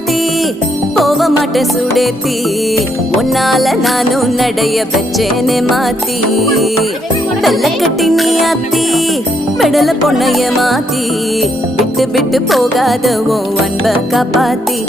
மாத்தி போக மாட்டேன் சுடேத்தி உன்னால நானும் நடைய வச்சேனே மாத்தி வெள்ள கட்டி நீ ஆத்தி பெடல பொண்ணைய மாத்தி விட்டு விட்டு போகாத உன் அன்ப காப்பாத்தி